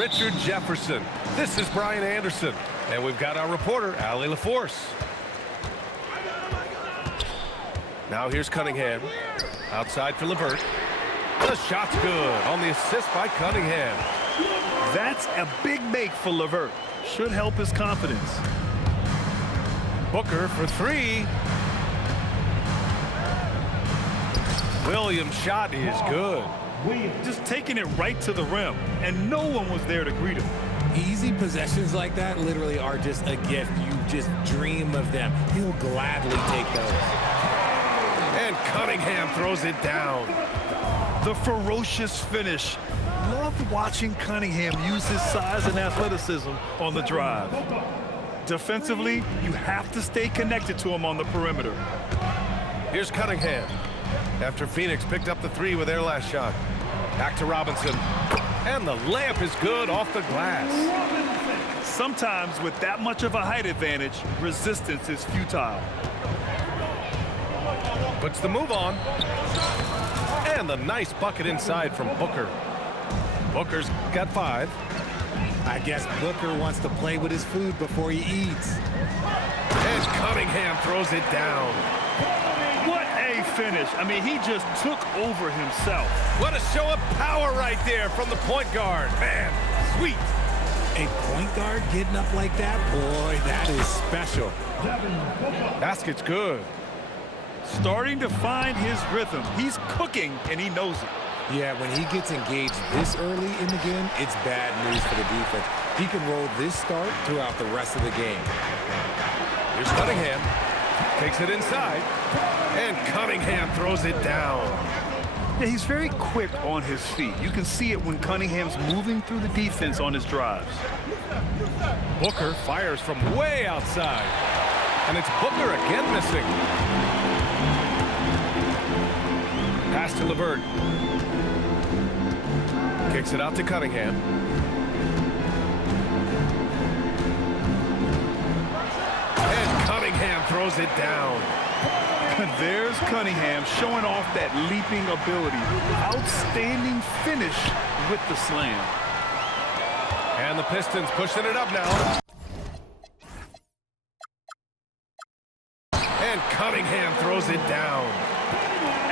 Richard Jefferson. This is Brian Anderson. And we've got our reporter, Allie LaForce. Now here's Cunningham. Outside for LeVert. The shot's good on the assist by Cunningham. That's a big make for LeVert. Should help his confidence. Booker for three. Williams' shot is good. Just taking it right to the rim, and no one was there to greet him. Easy possessions like that literally are just a gift. You just dream of them. He'll gladly take those. And Cunningham throws it down. The ferocious finish. Love watching Cunningham use his size and athleticism on the drive. Defensively, you have to stay connected to him on the perimeter. Here's Cunningham. After Phoenix picked up the three with their last shot. Back to Robinson. And the layup is good off the glass. Sometimes with that much of a height advantage, resistance is futile. Puts the move on. And the nice bucket inside from Booker. Booker's got 5. I guess Booker wants to play with his food before he eats. And Cunningham throws it down. What a finish. I mean, he just took over himself. What a show of power right there from the point guard. Man, sweet. A point guard getting up like that? Boy, that is special. Basket's good. Starting to find his rhythm. He's cooking, and he knows it. Yeah, when he gets engaged this early in the game, it's bad news for the defense. He can roll this start throughout the rest of the game. Here's Cunningham. Takes it inside. And Cunningham throws it down. Yeah, he's very quick on his feet. You can see it when Cunningham's moving through the defense on his drives. Booker fires from way outside. And it's Booker again missing. Pass to LeVert. Kicks it out to Cunningham. And Cunningham throws it down. There's Cunningham showing off that leaping ability. Outstanding finish with the slam. And the Pistons pushing it up now. And Cunningham throws it down.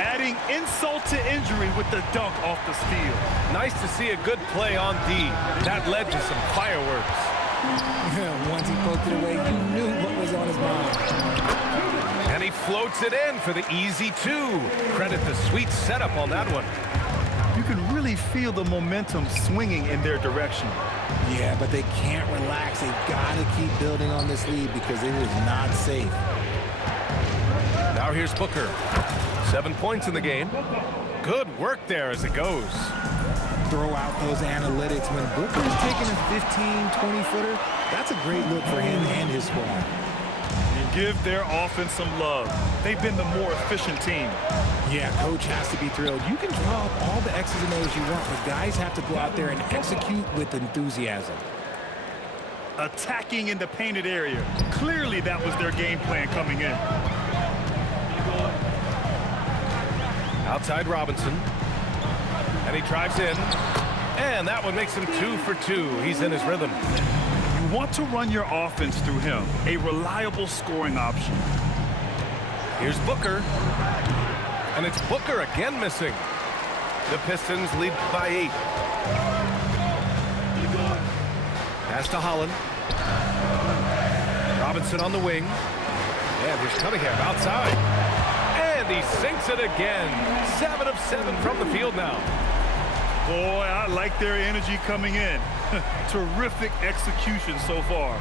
Adding insult to injury with the dunk off the steal. Nice to see a good play on D. That led to some fireworks. Once he poked it away, you knew what was on his mind. And he floats it in for the easy 2. Credit the sweet setup on that one. You can really feel the momentum swinging in their direction. Yeah, but they can't relax. They've got to keep building on this lead because it is not safe. Now here's Booker. 7 points in the game. Good work there as it goes. Throw out those analytics. When Booker's taking a 15, 20-footer, that's a great look for him and his squad. And give their offense some love. They've been the more efficient team. Yeah, coach has to be thrilled. You can draw up all the X's and O's you want, but guys have to go out there and execute with enthusiasm. Attacking in the painted area. Clearly that was their game plan coming in. Outside Robinson. And he drives in. And that one makes him 2 for 2. He's in his rhythm. You want to run your offense through him. A reliable scoring option. Here's Booker. And it's Booker again missing. The Pistons lead by 8. Pass to Holland. Robinson on the wing. And here's Cunningham outside. And he sinks it again. 7 of 7 from the field now. Boy, I like their energy coming in. Terrific execution so far.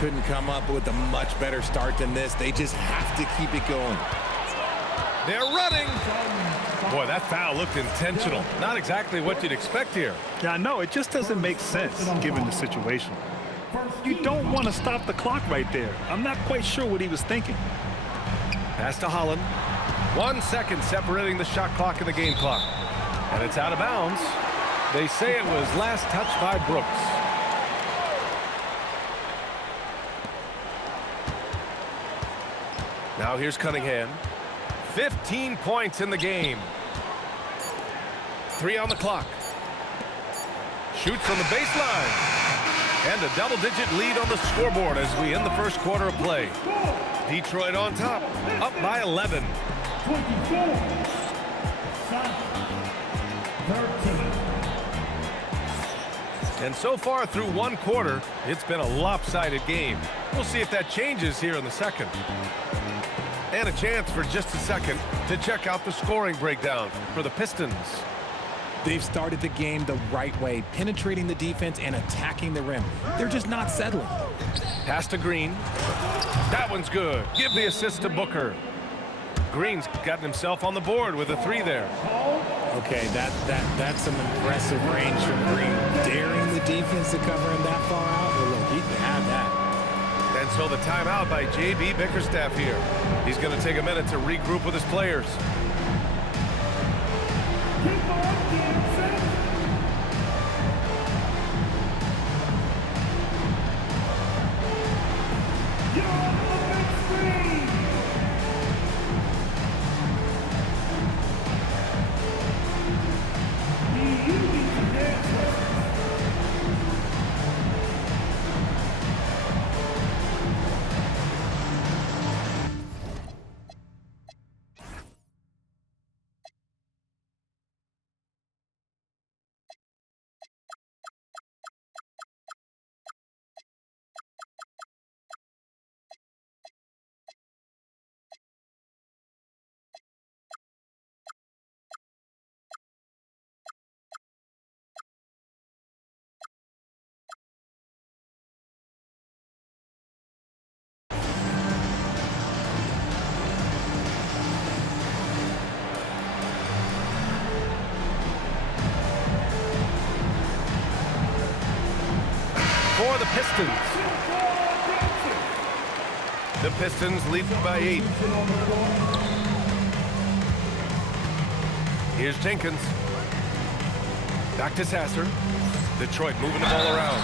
Couldn't come up with a much better start than this. They just have to keep it going. They're running. Boy, that foul looked intentional. Not exactly what you'd expect here. Yeah, I know. It just doesn't make sense given the situation. You don't want to stop the clock right there. I'm not quite sure what he was thinking. Pass to Holland. 1 second separating the shot clock and the game clock. And it's out of bounds. They say it was last touched by Brooks. Now here's Cunningham. 15 points in the game. 3 on the clock. Shoots from the baseline. And a double-digit lead on the scoreboard as we end the first quarter of play. Detroit on top, up by 11. 24. 13. And so far through one quarter, it's been a lopsided game. We'll see if that changes here in the second. And a chance for just a second to check out the scoring breakdown for the Pistons. They've started the game the right way, penetrating the defense and attacking the rim. They're just not settling. Pass to Green. That one's good. Give the assist to Booker. Green's gotten himself on the board with a three there. Okay, that's some impressive range from Green. Daring the defense to cover him that far out. Well, look, he can have that. And so the timeout by J.B. Bickerstaff here. He's going to take a minute to regroup with his players. For the Pistons. The Pistons lead by 8. Here's Jenkins. Back to Sasser. Detroit moving the ball around.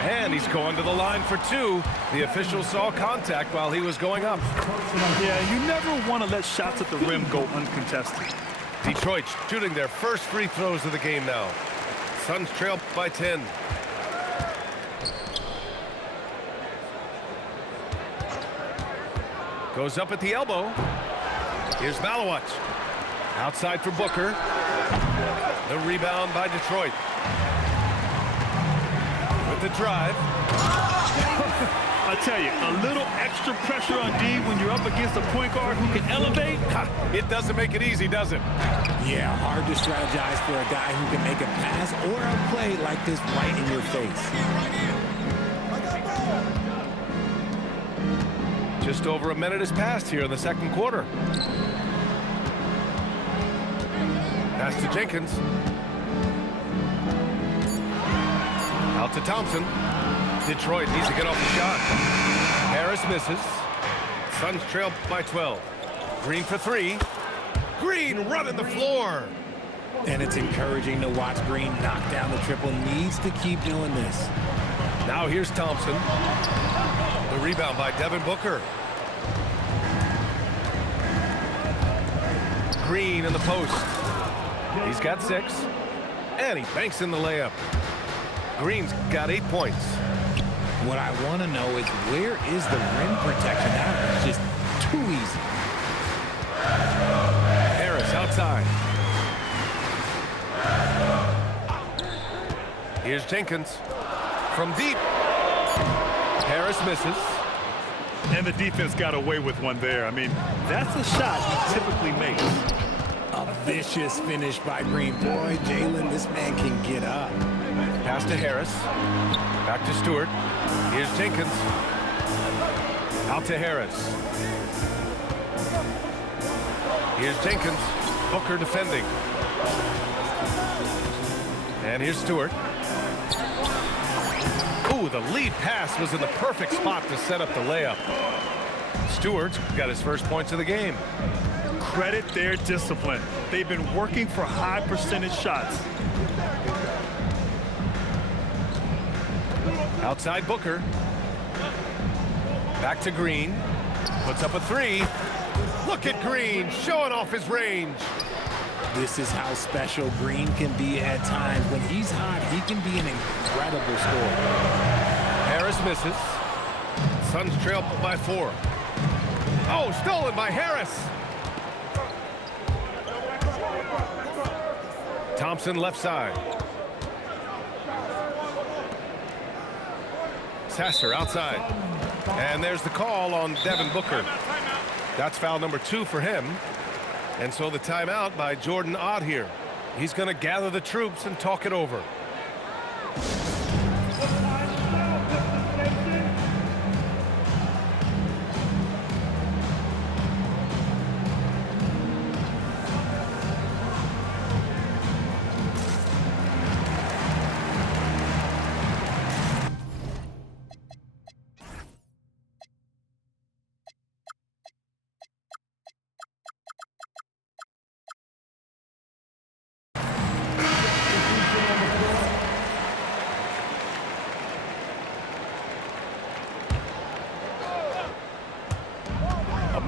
And he's going to the line for two. The official saw contact while he was going up. Yeah, you never want to let shots at the rim go uncontested. Detroit shooting their first free throws of the game now. Suns trail by 10. Goes up at the elbow. Here's Malawat. Outside for Booker. The rebound by Detroit. With the drive. I tell you, a little extra pressure on D when you're up against a point guard who can elevate. It doesn't make it easy, does it? Yeah, hard to strategize for a guy who can make a pass or a play like this right in your face. Just over a minute has passed here in the second quarter. Pass to Jenkins. Out to Thompson. Detroit needs to get off the shot. Harris misses. Suns trail by 12. Green for three. Green running the floor. And it's encouraging to watch Green knock down the triple. Needs to keep doing this. Now here's Thompson. The rebound by Devin Booker. Green in the post. He's got 6. And he banks in the layup. Green's got 8 points. What I want to know is where is the rim protection? That was just too easy. Harris outside. Here's Jenkins. From deep. Harris misses. And the defense got away with one there. I mean, that's a shot he typically makes. A vicious finish by Green. Boy, Jalen, this man can get up. Pass to Harris. Back to Stewart. Here's Jenkins. Out to Harris. Here's Jenkins. Booker defending. And here's Stewart. Ooh, the lead pass was in the perfect spot to set up the layup. Stewart's got his first points of the game. Credit their discipline. They've been working for high percentage shots. Outside Booker. Back to Green. Puts up a three. Look at Green showing off his range. This is how special Green can be at times. When he's hot, he can be an incredible scorer. Harris misses. Suns trail by 4. Oh, stolen by Harris. Thompson left side. Sasser outside. And there's the call on Devin Booker. That's foul number 2 for him. And so the timeout by Jordan Ott here. He's going to gather the troops and talk it over.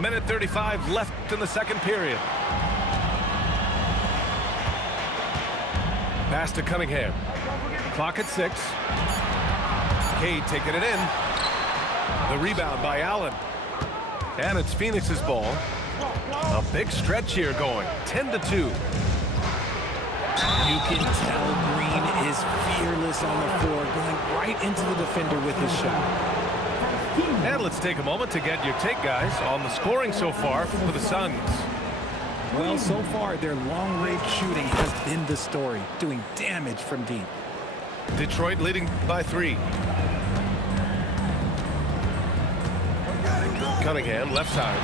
Minute 35 left in the second period. Pass to Cunningham. Clock at 6. Cade taking it in. The rebound by Allen. And it's Phoenix's ball. A big stretch here going. 10-2. You can tell Green is fearless on the floor, going right into the defender with his shot. And let's take a moment to get your take, guys, on the scoring so far for the Suns. Well, so far, their long-range shooting has been the story, doing damage from deep. Detroit leading by 3. Cunningham, left side.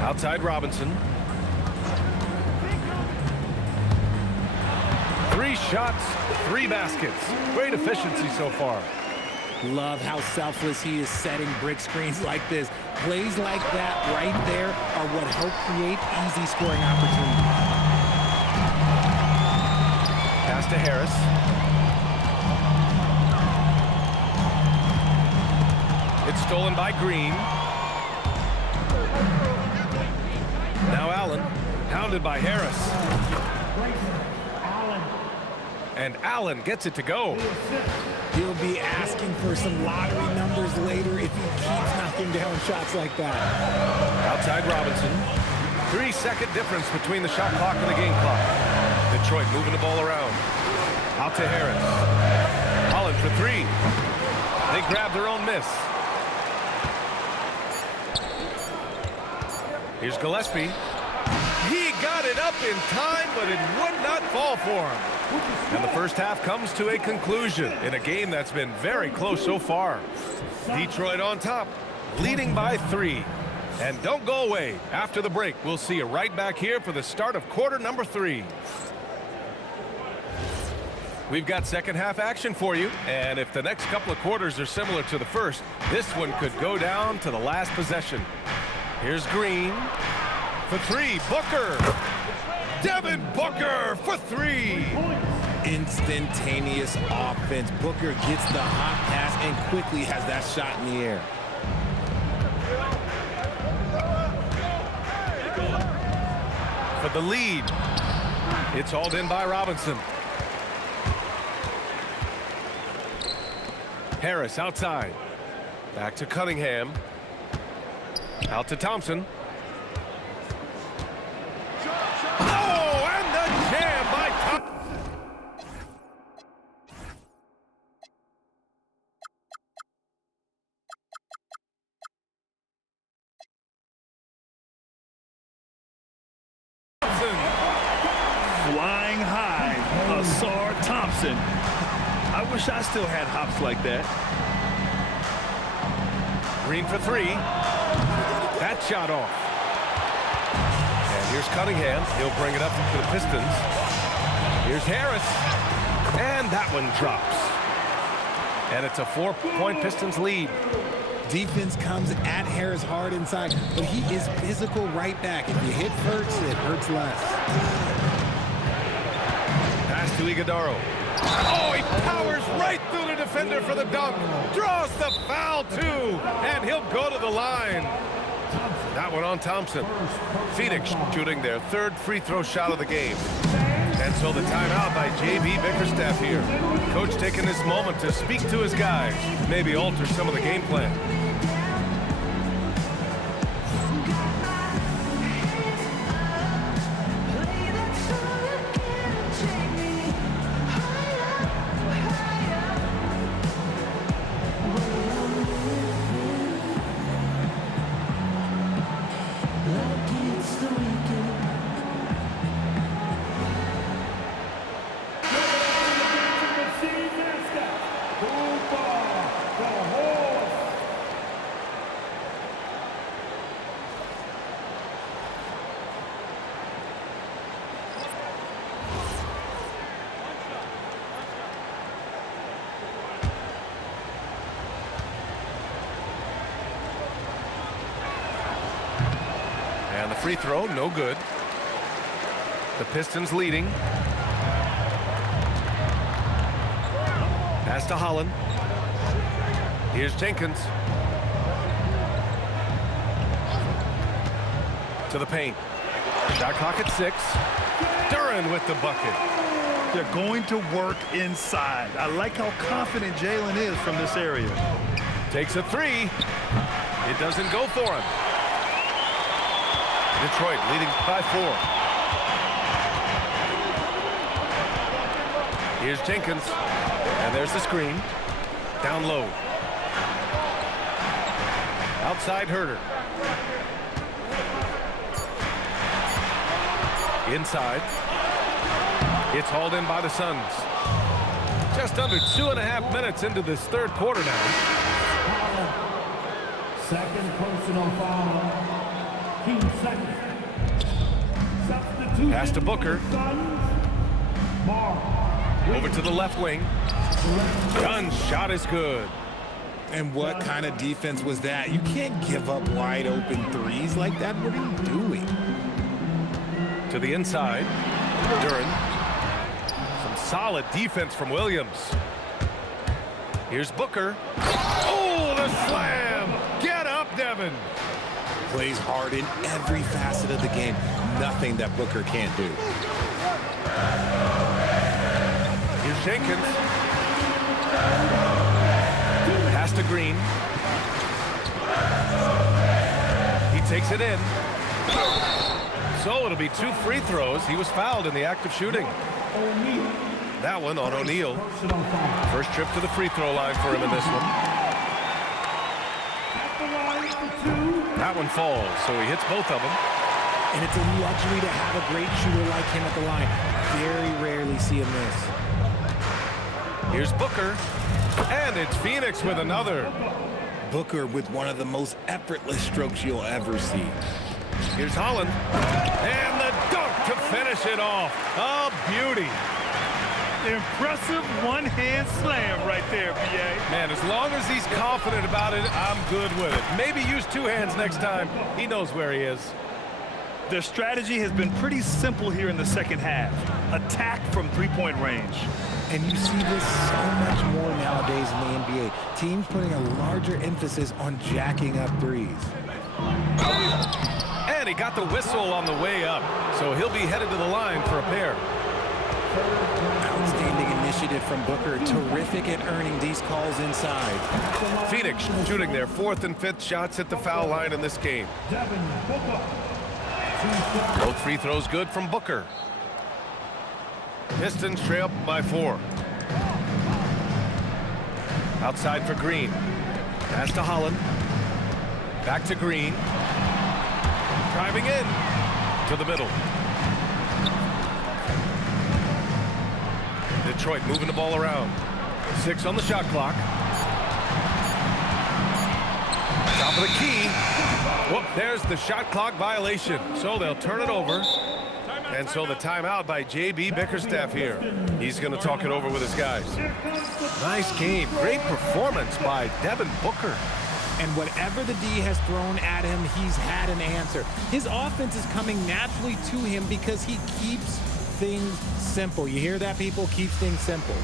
Outside Robinson. 3 shots, 3 baskets. Great efficiency so far. Love how selfless he is setting brick screens like this. Plays like that right there are what help create easy scoring opportunities. Pass to Harris. It's stolen by Green. Now Allen, hounded by Harris. And Allen gets it to go. He'll be asking for some lottery numbers later if he keeps knocking down shots like that. Outside Robinson. 3-second difference between the shot clock and the game clock. Detroit moving the ball around. Out to Harris. Holland for 3. They grab their own miss. Here's Gillespie. He got it up in time, but it would not fall for him. And the first half comes to a conclusion in a game that's been very close so far. Detroit on top, leading by 3. And don't go away. After the break, we'll see you right back here for the start of quarter number 3. We've got second half action for you, and if the next couple of quarters are similar to the first, this one could go down to the last possession. Here's Green for 3. Booker. Devin Booker for 3. Instantaneous offense. Booker gets the hot pass and quickly has that shot in the air. For the lead. It's hauled in by Robinson. Harris outside. Back to Cunningham. Out to Thompson. Oh, and the jam by Thompson. Flying high, Asar Thompson. I wish I still had hops like that. Green for 3. That shot off. And here's Cunningham. He'll bring it up to the Pistons. Here's Harris. And that one drops. And it's a 4-point Pistons lead. Defense comes at Harris hard inside, but he is physical right back. If you hit first, it hurts less. Pass to Iguodaro. Oh, he powers right through the defender for the dunk. Draws the foul, too. And he'll go to the line. That one on Thompson. Phoenix shooting their third free throw shot of the game. And so the timeout by J.B. Bickerstaff here. Coach taking this moment to speak to his guys, maybe alter some of the game plan. And the free throw, no good. The Pistons leading. Pass to Holland. Here's Jenkins. To the paint. Shot clock at 6. Duren with the bucket. They're going to work inside. I like how confident Jalen is from this area. Takes a 3. It doesn't go for him. Detroit leading by 4. Here's Jenkins. And there's the screen. Down low. Outside Herter. Inside. It's hauled in by the Suns. Just under 2.5 minutes into this third quarter now. Second personal foul. Second. Pass to Booker. Over to the left wing. Dunn's shot is good. And what kind of defense was that? You can't give up wide open threes like that. What are you doing? To the inside. Duren. Some solid defense from Williams. Here's Booker. Oh, the slam! Get up, Devin! Plays hard in every facet of the game. Nothing that Booker can't do. Here's Jenkins. Pass to Green. He takes it in. So it'll be 2 free throws. He was fouled in the act of shooting. That one on O'Neal. First trip to the free throw line for him in this one. That one falls, so he hits both of them. And it's a luxury to have a great shooter like him at the line. Very rarely see him miss. Here's Booker. And it's Phoenix with another. Booker with one of the most effortless strokes you'll ever see. Here's Holland. And the dunk to finish it off. A beauty. Impressive one-hand slam right there, B.A. Man, as long as he's confident about it, I'm good with it. Maybe use 2 hands next time. He knows where he is. Their strategy has been pretty simple here in the second half. Attack from three-point range. And you see this so much more nowadays in the NBA. Teams putting a larger emphasis on jacking up threes. And he got the whistle on the way up, so he'll be headed to the line for a pair. Outstanding initiative from Booker. Terrific at earning these calls inside. Phoenix shooting their 4th and 5th shots at the foul line in this game. Both free throws good from Booker. Pistons trail by 4. Outside for Green. Pass to Holland. Back to Green. Driving in to the middle. Detroit moving the ball around. 6 on the shot clock. Top of the key. Whoop, there's the shot clock violation. So they'll turn it over. And so the timeout by J.B. Bickerstaff here. He's going to talk it over with his guys. Nice game. Great performance by Devin Booker. And whatever the D has thrown at him, he's had an answer. His offense is coming naturally to him because he keeps things simple. You hear that, people? Keeps things simple.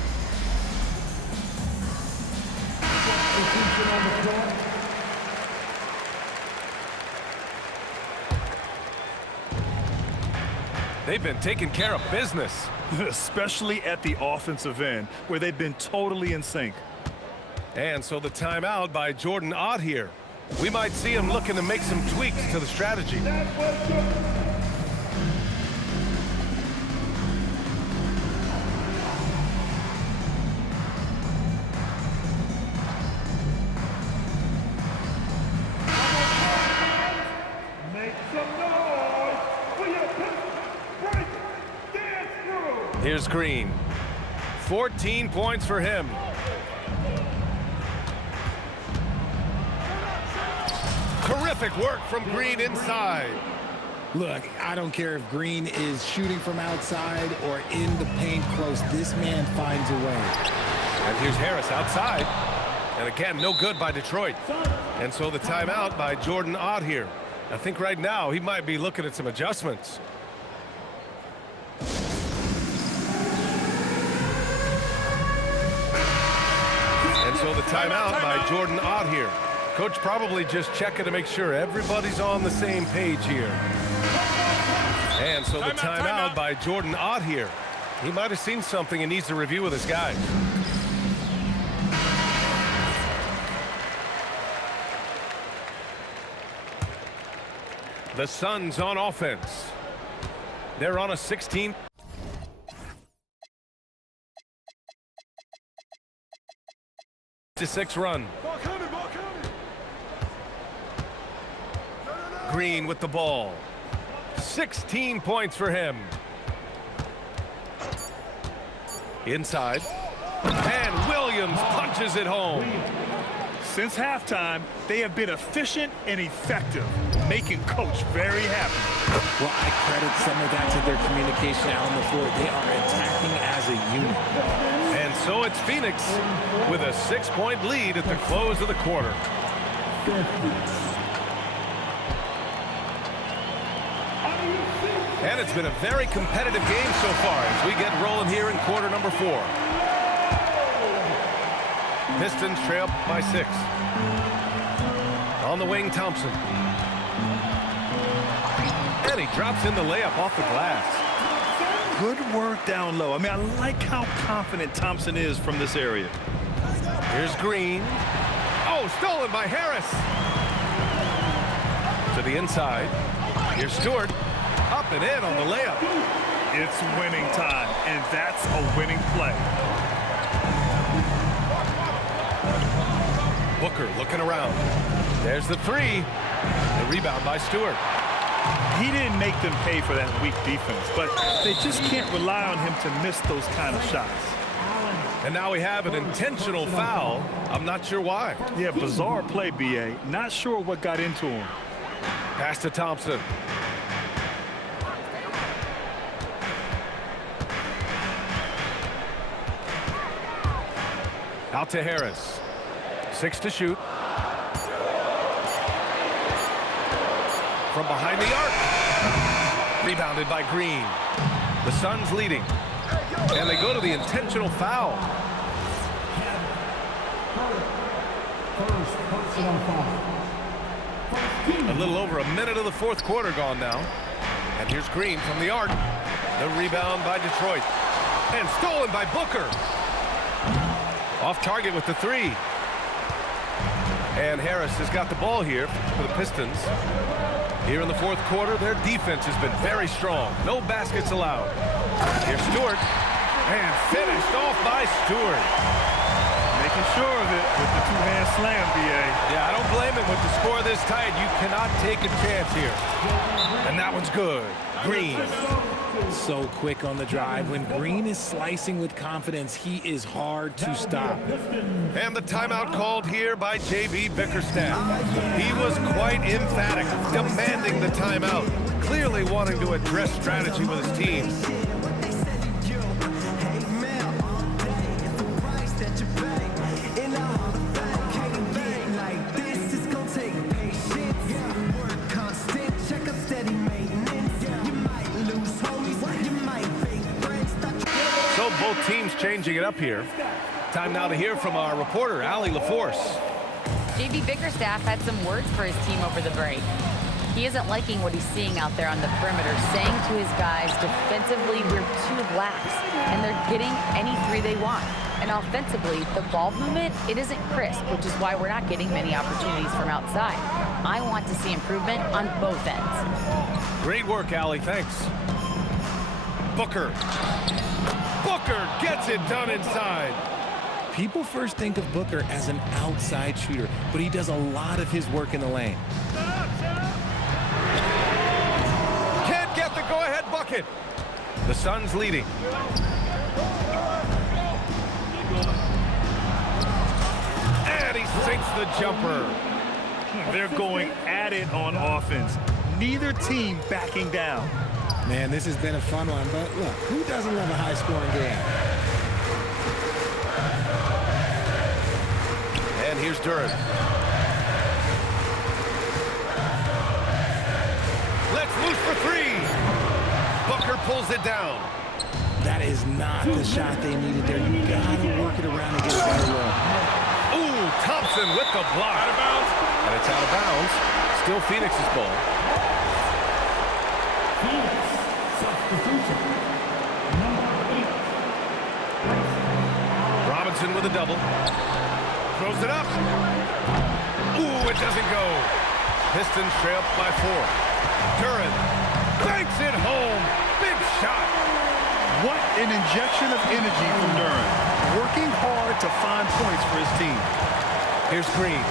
They've been taking care of business. Especially at the offensive end, where they've been totally in sync. And so the timeout by Jordan Ott here. We might see him looking to make some tweaks to the strategy. Here's Green. 14 points for him. Terrific work from Green inside. Look, I don't care if Green is shooting from outside or in the paint close. This man finds a way. And here's Harris outside. And again, no good by Detroit. And so the timeout by Jordan Ott here. I think right now he might be looking at some adjustments. And so the timeout by Jordan Ott here. Coach probably just checking to make sure everybody's on the same page here. And so the timeout by Jordan Ott here. He might have seen something and needs to review with his guys. The Suns on offense. They're on a 16. To 6 run. Green with the ball. 16 points for him. Inside. And Williams punches it home. Since halftime, they have been efficient and effective, making Coach very happy. Well, I credit some of that to their communication out on the floor. They are attacking as a unit. And so it's Phoenix with a 6-point lead at the close of the quarter. And it's been a very competitive game so far as we get rolling here in quarter number 4. Pistons trail by 6. On the wing, Thompson. And he drops in the layup off the glass. Good work down low. I mean, I like how confident Thompson is from this area. Here's Green. Oh, stolen by Harris. To the inside. Here's Stewart. Up and in on the layup. It's winning time, and that's a winning play. Booker looking around. There's the 3. The rebound by Stewart. He didn't make them pay for that weak defense, but they just can't rely on him to miss those kind of shots. And now we have an intentional foul. I'm not sure why. Yeah, bizarre play, B.A. Not sure what got into him. Pass to Thompson. Out to Harris. 6 to shoot. From behind the arc. Rebounded by Green. The Suns leading. And they go to the intentional foul. First personal foul. A little over a minute of the fourth quarter gone now. And here's Green from the arc. The rebound by Detroit. And stolen by Booker. Off target with the 3. And Harris has got the ball here for the Pistons. Here in the fourth quarter, their defense has been very strong. No baskets allowed. Here's Stewart. And finished off by Stewart. Making sure of it with the two-hand slam, B.A. Yeah, I don't blame him with the score this tight. You cannot take a chance here. And that one's good. Green. So quick on the drive. When Green is slicing with confidence, he is hard to stop. And the timeout called here by J.B. Bickerstaff. He was quite emphatic, demanding the timeout, clearly wanting to address strategy with his team. Both teams changing it up here. Time now to hear from our reporter, Allie LaForce. J.B. Bickerstaff had some words for his team over the break. He isn't liking what he's seeing out there on the perimeter, saying to his guys, defensively, we're too lax, and they're getting any three they want. And offensively, the ball movement, it isn't crisp, which is why we're not getting many opportunities from outside. I want to see improvement on both ends. Great work, Allie. Thanks. Booker. Booker gets it done inside. People first think of Booker as an outside shooter, but he does a lot of his work in the lane. Can't get the go-ahead bucket. The Suns leading. And he sinks the jumper. They're going at it on offense. Neither team backing down. Man, this has been a fun one, but look, who doesn't love a high-scoring game? And here's Duran. Let's loose for three. Booker pulls it down. That is not the shot they needed there. You gotta work it around and get a better look. Ooh, Thompson with the block. Out of bounds. And it's out of bounds. Still Phoenix's ball. Phoenix, substitution. Number 8. Robinson with a double. Throws it up. Ooh, it doesn't go. Pistons trail by 4. Duran banks it home. Big shot. What an injection of energy from Duran. Working hard to find points for his team. Here's Green.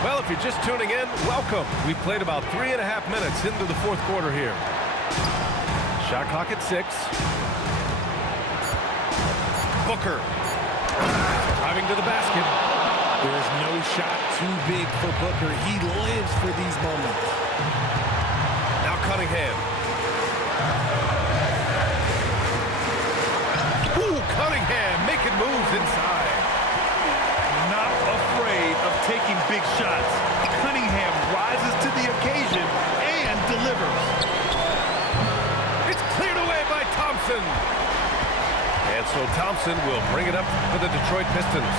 Well, if you're just tuning in, welcome. We've played about 3.5 minutes into the fourth quarter here. Shot clock at 6. Booker. Driving to the basket. There is no shot too big for Booker. He lives for these moments. Now Cunningham. Ooh, Cunningham making moves inside. Not afraid of taking big shots. Cunningham rises to the occasion and delivers. It's cleared away by Thompson. And so Thompson will bring it up for the Detroit Pistons.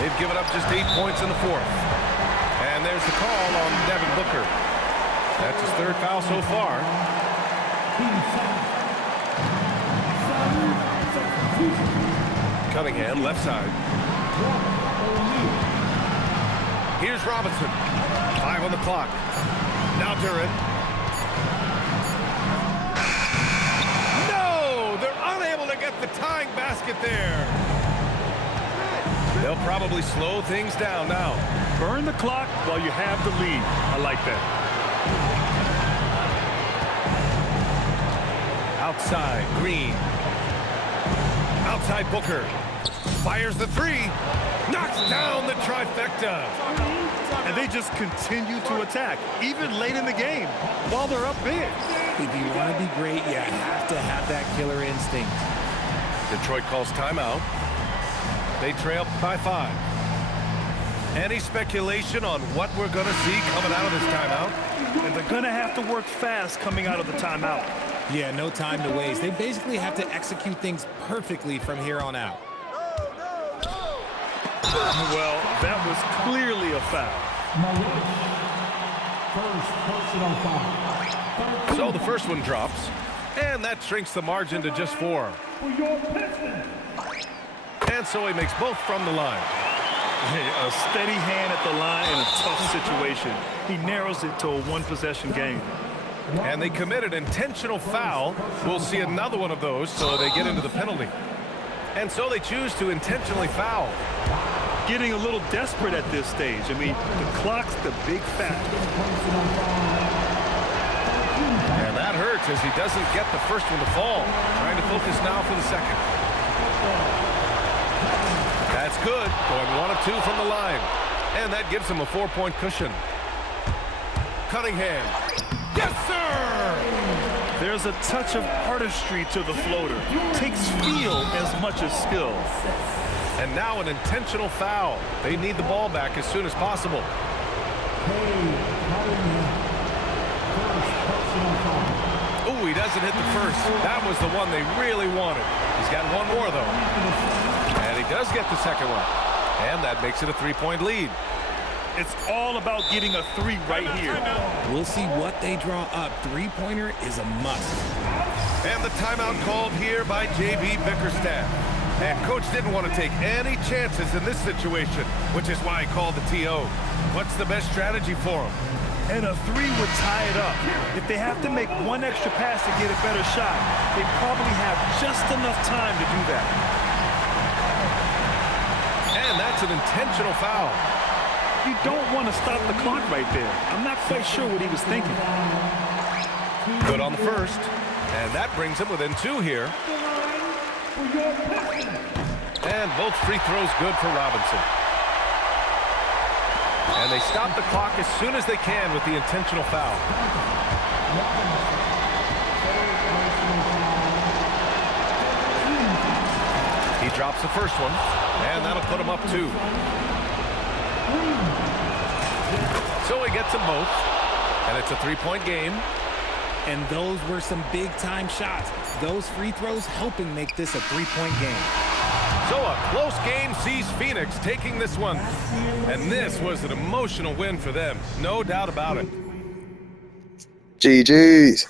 They've given up just 8 points in the fourth. And there's the call on Devin Booker. That's his 3rd foul so far. Cunningham, left side. Here's Robinson. 5 on the clock. Now Duran. No! They're unable to get the tying basket there. They'll probably slow things down now. Burn the clock while you have the lead. I like that. Outside, Green. Outside, Booker. Fires the 3. Knocks down the trifecta. And they just continue to attack, even late in the game, while they're up big. If you want to be great, you have to have that killer instinct. Detroit calls timeout. They trail by 5. Any speculation on what we're going to see coming out of this timeout? And they're going to have to work fast coming out of the timeout. Yeah, no time to waste. They basically have to execute things perfectly from here on out. Well, that was clearly a foul. First personal foul. So the first one drops, and that shrinks the margin to just 4. For your Pistons. And so he makes both from the line. Hey, a steady hand at the line in a tough situation. He narrows it to a 1-possession game. And they commit an intentional foul. We'll see another one of those, so they get into the penalty. And so they choose to intentionally foul. Getting a little desperate at this stage. I mean, the clock's the big factor. And that hurts as he doesn't get the first one to fall. Trying to focus now for the second. That's good. Going 1 of 2 from the line. And that gives him a 4-point cushion. Cunningham. Yes, sir! There's a touch of artistry to the floater. Takes feel as much as skill. And now an intentional foul. They need the ball back as soon as possible. Oh, he doesn't hit the first. That was the one they really wanted. He's got one more, though. And he does get the second one. And that makes it a 3-point lead. It's all about getting a 3 right here. We'll see what they draw up. Three-pointer is a must. And the timeout called here by J.B. Bickerstaff. And coach didn't want to take any chances in this situation, which is why he called the TO. What's the best strategy for him? And a 3 would tie it up. If they have to make one extra pass to get a better shot, they probably have just enough time to do that. And that's an intentional foul. You don't want to stop the clock right there. I'm not quite sure what he was thinking. Good on the first. And that brings him within 2 here. And both free throws good for Robinson. And they stop the clock as soon as they can with the intentional foul. He drops the first one, and that'll put him up 2. So he gets them both, and it's a 3-point game. And those were some big-time shots. Those free throws helping make this a 3-point game. So a close game sees Phoenix taking this one. And this was an emotional win for them. No doubt about it. GG's.